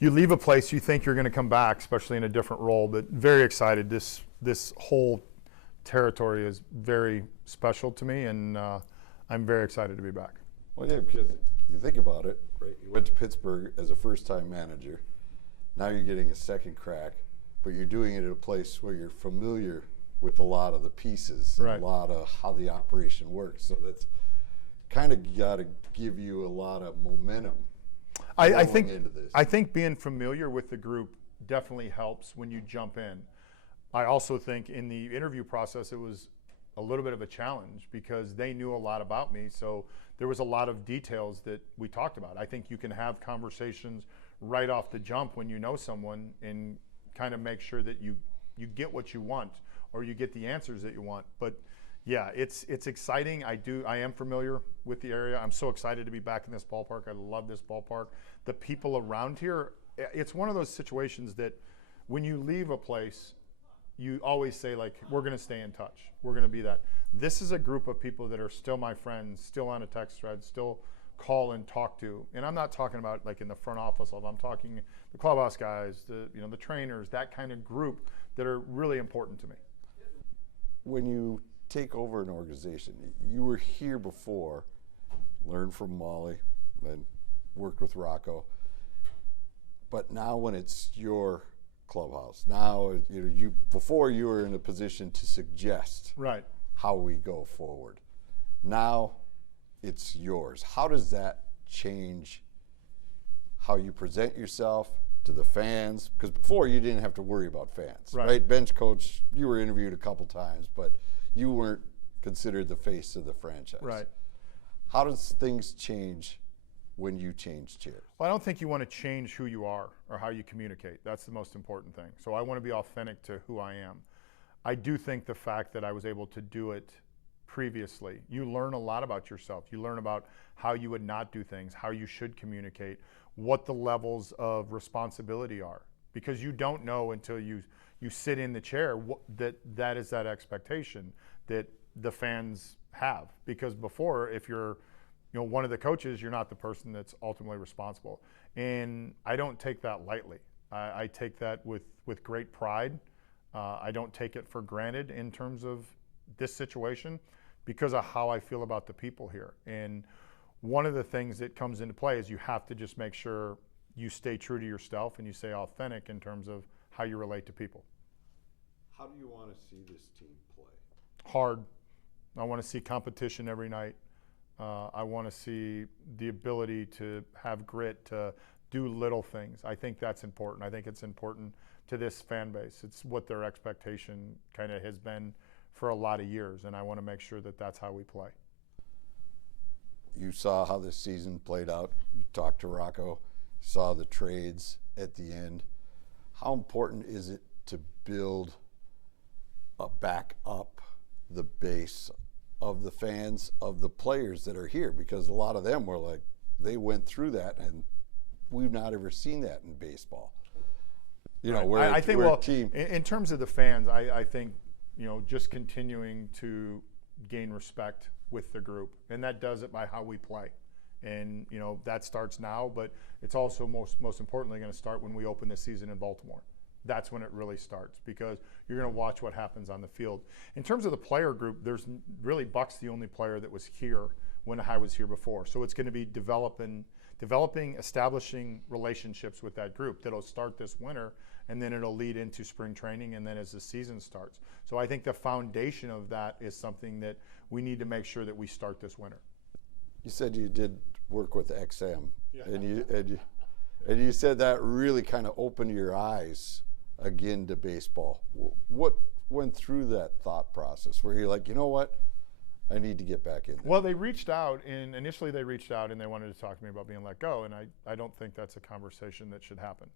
you leave a place, you think you're going to come back, especially in a different role. But very excited. This whole territory is very special to me, and I'm very excited to be back. Well, yeah, because you think about it, right? You went to Pittsburgh as a first-time manager. Now you're getting a second crack, but you're doing it at a place where you're familiar with a lot of the pieces, right, and a lot of how the operation works. So that's kind of got to give you a lot of momentum. I think being familiar with the group definitely helps when you jump in. I also think in the interview process it was a little bit of a challenge because they knew a lot about me, so there was a lot of details that we talked about. I think you can have conversations right off the jump when you know someone and kind of make sure that you get what you want or you get the answers that you want. But yeah, it's exciting. I am familiar with the area. I'm so excited to be back in this ballpark. I love this ballpark. The people around here, it's one of those situations that when you leave a place, you always say, like, we're going to stay in touch. We're going to be that. This is a group of people that are still my friends, still on a text thread, still call and talk to. And I'm not talking about like in the front office level. I'm talking the clubhouse guys, the trainers, that kind of group that are really important to me. When you take over an organization, you were here before, learned from Molly, then worked with Rocco. But now when it's your clubhouse, now before you were in a position to suggest right how we go forward. Now it's yours. How does that change how you present yourself to the fans? Because before you didn't have to worry about fans, right? Bench coach, you were interviewed a couple times, but you weren't considered the face of the franchise. Right. How does things change when you change chairs? Well, I don't think you want to change who you are or how you communicate. That's the most important thing. So I want to be authentic to who I am. I do think the fact that I was able to do it previously, you learn a lot about yourself. You learn about how you would not do things, how you should communicate, what the levels of responsibility are. Because you don't know until you sit in the chair that is that expectation that the fans have. Because before, if you're one of the coaches, you're not the person that's ultimately responsible. And I don't take that lightly. I take that with great pride. I don't take it for granted in terms of this situation because of how I feel about the people here. And one of the things that comes into play is you have to just make sure you stay true to yourself and you stay authentic in terms of how you relate to people. How do you want to see this team play? Hard. I want to see competition every night. I want to see the ability to have grit, to do little things. I think that's important. I think it's important to this fan base. It's what their expectation kind of has been for a lot of years, and I want to make sure that that's how we play. You saw how this season played out. You talked to Rocco, saw the trades at the end. How important is it to build back up the base of the fans, of the players that are here? Because a lot of them were like, they went through that, and we've not ever seen that in baseball. I think, well, in terms of the fans, I think, just continuing to gain respect with the group, and that does it by how we play. And, that starts now, but it's also most importantly going to start when we open the season in Baltimore. That's when it really starts, because you're going to watch what happens on the field. In terms of the player group, there's really Buck's the only player that was here when I was here before. So it's going to be developing, establishing relationships with that group that'll start this winter, and then it'll lead into spring training, and then as the season starts. So I think the foundation of that is something that we need to make sure that we start this winter. You said you did work with XM, and you said that really kind of opened your eyes again to baseball. What went through that thought process where you're like, you know what, I need to get back in there? Well, they reached out, and initially they reached out and they wanted to talk to me about being let go, and I don't think that's a conversation that should happen.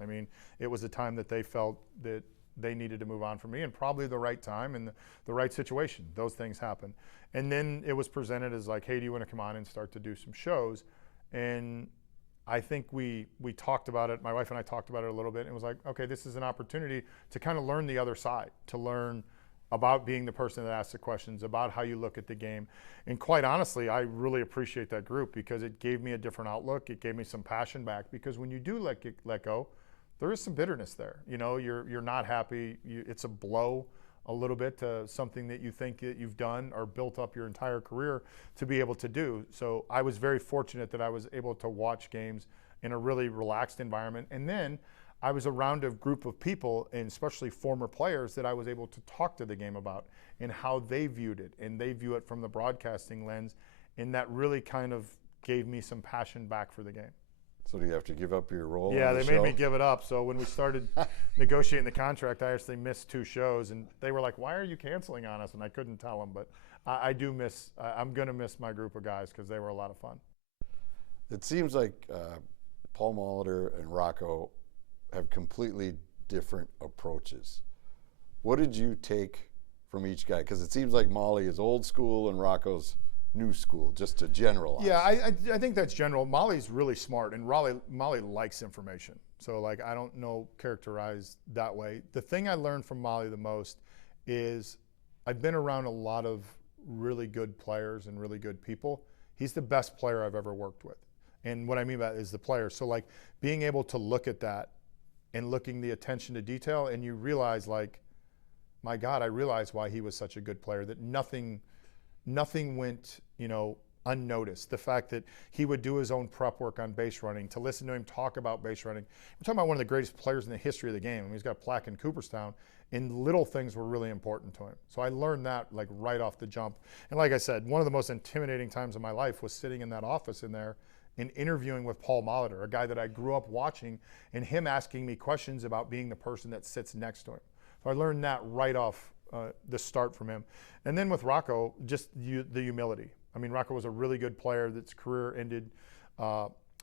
I mean, it was a time that they felt that they needed to move on from me, and probably the right time and the right situation. Those things happen. And then it was presented as like, hey, do you want to come on and start to do some shows? And I think we talked about it. My wife and I talked about it a little bit, and it was like, okay, this is an opportunity to kind of learn the other side, to learn about being the person that asks the questions, about how you look at the game. And quite honestly, I really appreciate that group because it gave me a different outlook. It gave me some passion back, because when you do let go, there is some bitterness there. You know, you're not happy. It's a blow a little bit to something that you think that you've done or built up your entire career to be able to do. So I was very fortunate that I was able to watch games in a really relaxed environment. And then I was around a group of people, and especially former players, that I was able to talk to the game about and how they viewed it. And they view it from the broadcasting lens. And that really kind of gave me some passion back for the game. So do you have to give up your role? Yeah, on the they show? made me give it up. So when we started negotiating the contract, I actually missed 2 shows. And they were like, why are you canceling on us? And I couldn't tell them. But I do miss, I'm going to miss my group of guys because they were a lot of fun. It seems like Paul Molitor and Rocco have completely different approaches. What did you take from each guy? Because it seems like Molly is old school and Rocco's new school, just to generalize. Yeah, I think that's general. Molly's really smart, and Molly likes information. So, like, I don't know characterized that way. The thing I learned from Molly the most is I've been around a lot of really good players and really good people. He's the best player I've ever worked with. And what I mean by that is the player. So, like, being able to look at that and looking the attention to detail, and you realize, like, my God, I realized why he was such a good player, that nothing went, you know, unnoticed. The fact that he would do his own prep work on base running, to listen to him talk about base running. We're talking about one of the greatest players in the history of the game. I mean, he's got a plaque in Cooperstown, and little things were really important to him. So I learned that, like, right off the jump. And like I said, one of the most intimidating times of my life was sitting in that office in there and interviewing with Paul Molitor, a guy that I grew up watching, and him asking me questions about being the person that sits next to him. So I learned that right off the start from him. And then with Rocco, just the humility. I mean, Rocco was a really good player that's career ended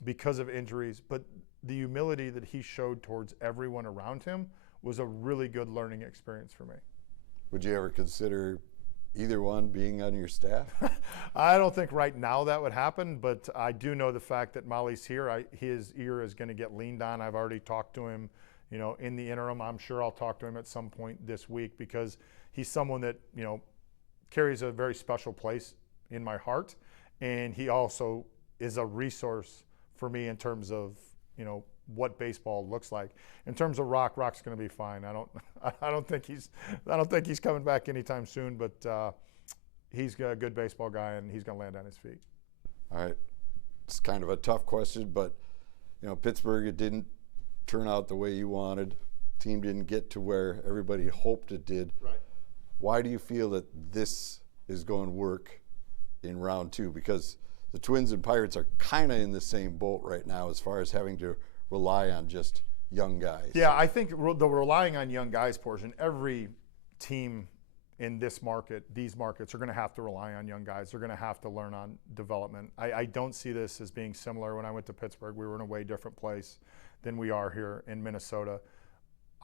because of injuries, but the humility that he showed towards everyone around him was a really good learning experience for me. Would you ever consider either one being on your staff? I don't think right now that would happen, but I do know the fact that Molly's here. His ear is going to get leaned on. I've already talked to him, you know, in the interim. I'm sure I'll talk to him at some point this week, because he's someone that, you know, carries a very special place in my heart, and he also is a resource for me in terms of, you know, what baseball looks like. In terms of Rock's going to be fine. I don't think he's coming back anytime soon, but he's a good baseball guy, and he's going to land on his feet. All right, it's kind of a tough question, but you know, Pittsburgh, it didn't turn out the way you wanted. Team didn't get to where everybody hoped it did. Right. Why do you feel that this is going to work in round 2? Because the Twins and Pirates are kind of in the same boat right now as far as having to rely on just young guys. Yeah, I think the relying on young guys portion, every team in this market, these markets, are going to have to rely on young guys. They're going to have to learn on development. I don't see this as being similar. When I went to Pittsburgh, we were in a way different place than we are here in Minnesota.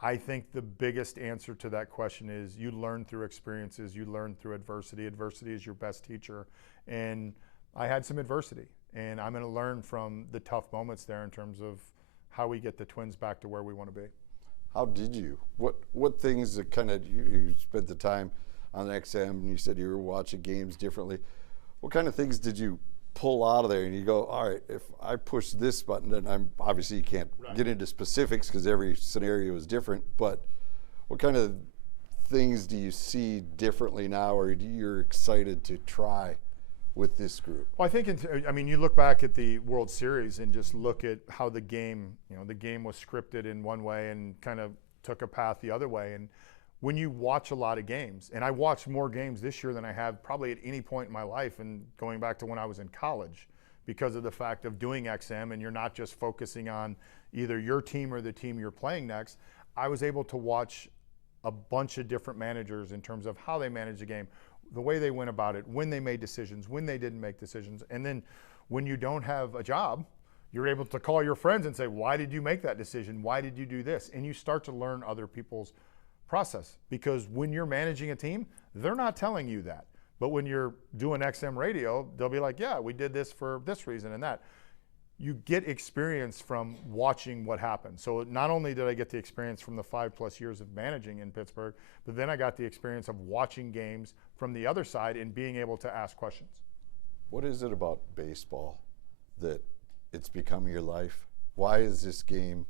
I think the biggest answer to that question is you learn through experiences, you learn through adversity. Adversity is your best teacher. And I had some adversity, and I'm going to learn from the tough moments there in terms of how we get the Twins back to where we want to be. How did you? What things that kind of, you spent the time on XM, and you said you were watching games differently. What kind of things did you pull out of there and you go, all right, if I push this button, then I'm obviously, you can't get into specifics because every scenario is different, but what kind of things do you see differently now, or you're excited to try with this group? Well, I think, you look back at the World Series and just look at how the game, the game was scripted in one way and kind of took a path the other way. And when you watch a lot of games, and I watched more games this year than I have probably at any point in my life, and going back to when I was in college, because of the fact of doing XM, and you're not just focusing on either your team or the team you're playing next, I was able to watch a bunch of different managers in terms of how they manage the game, the way they went about it, when they made decisions, when they didn't make decisions. And then when you don't have a job, you're able to call your friends and say, why did you make that decision? Why did you do this? And you start to learn other people's process, because when you're managing a team, they're not telling you that. But when you're doing XM radio, they'll be like, yeah, we did this for this reason and that. you get experience from watching what happens. So not only did I get the experience from the 5+ years of managing in Pittsburgh, but then I got the experience of watching games from the other side and being able to ask questions. What is it about baseball that it's become your life? Why is this game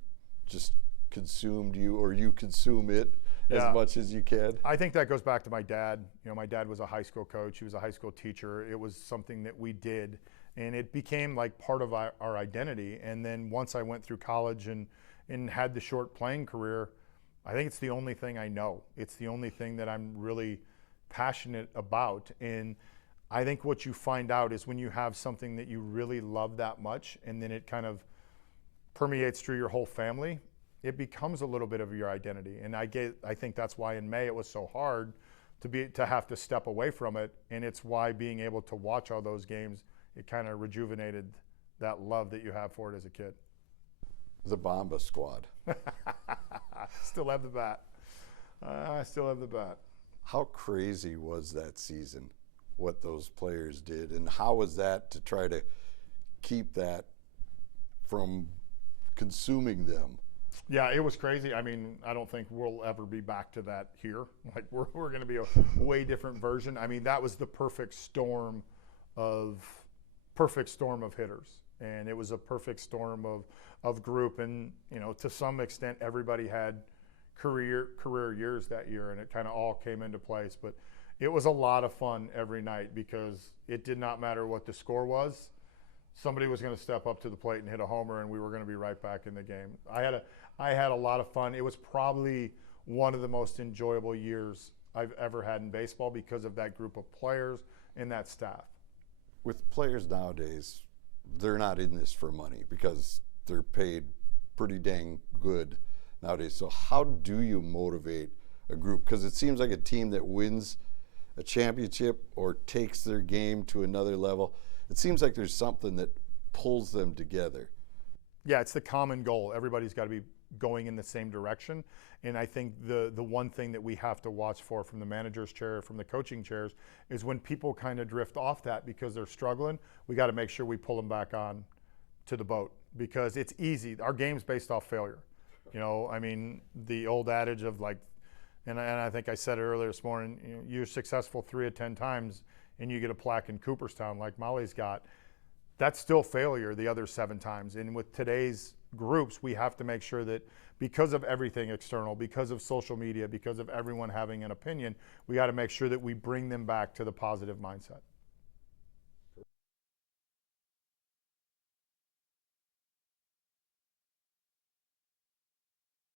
just consumed you, or you consume it as much as you can? I think that goes back to my dad. You know, my dad was a high school coach. He was a high school teacher. It was something that we did, and it became like part of our identity. And then once I went through college and had the short playing career, I think it's the only thing I know. It's the only thing that I'm really passionate about. And I think what you find out is when you have something that you really love that much, and then it kind of permeates through your whole family, it becomes a little bit of your identity. And I think that's why in May it was so hard to have to step away from it. And it's why being able to watch all those games, it kind of rejuvenated that love that you have for it as a kid. The Bomba Squad. Still have the bat. I still have the bat. How crazy was that season, what those players did, and how was that to try to keep that from consuming them? Yeah, it was crazy. I mean, I don't think we'll ever be back to that here. Like we're going to be a way different version. I mean, that was the perfect storm of hitters, and it was a perfect storm of group. And you know, to some extent, everybody had career years that year, and it kind of all came into place. But it was a lot of fun every night because it did not matter what the score was. Somebody was going to step up to the plate and hit a homer, and we were going to be right back in the game. I had a lot of fun. It was probably one of the most enjoyable years I've ever had in baseball because of that group of players and that staff. With players nowadays, they're not in this for money because they're paid pretty dang good nowadays. So how do you motivate a group? Because it seems like a team that wins a championship or takes their game to another level, it seems like there's something that pulls them together. Yeah, it's the common goal. Everybody's got to be going in the same direction. And I think the one thing that we have to watch for from the manager's chair, from the coaching chairs, is when people kind of drift off that because they're struggling, we got to make sure we pull them back on to the boat because it's easy. Our game's based off failure. You know, I mean, the old adage of like, and I think I said it earlier this morning, you know, you're successful 3 of 10 times and you get a plaque in Cooperstown like Molly's got. That's still failure the other 7 times. And with today's groups, we have to make sure that because of everything external, because of social media, because of everyone having an opinion, we got to make sure that we bring them back to the positive mindset.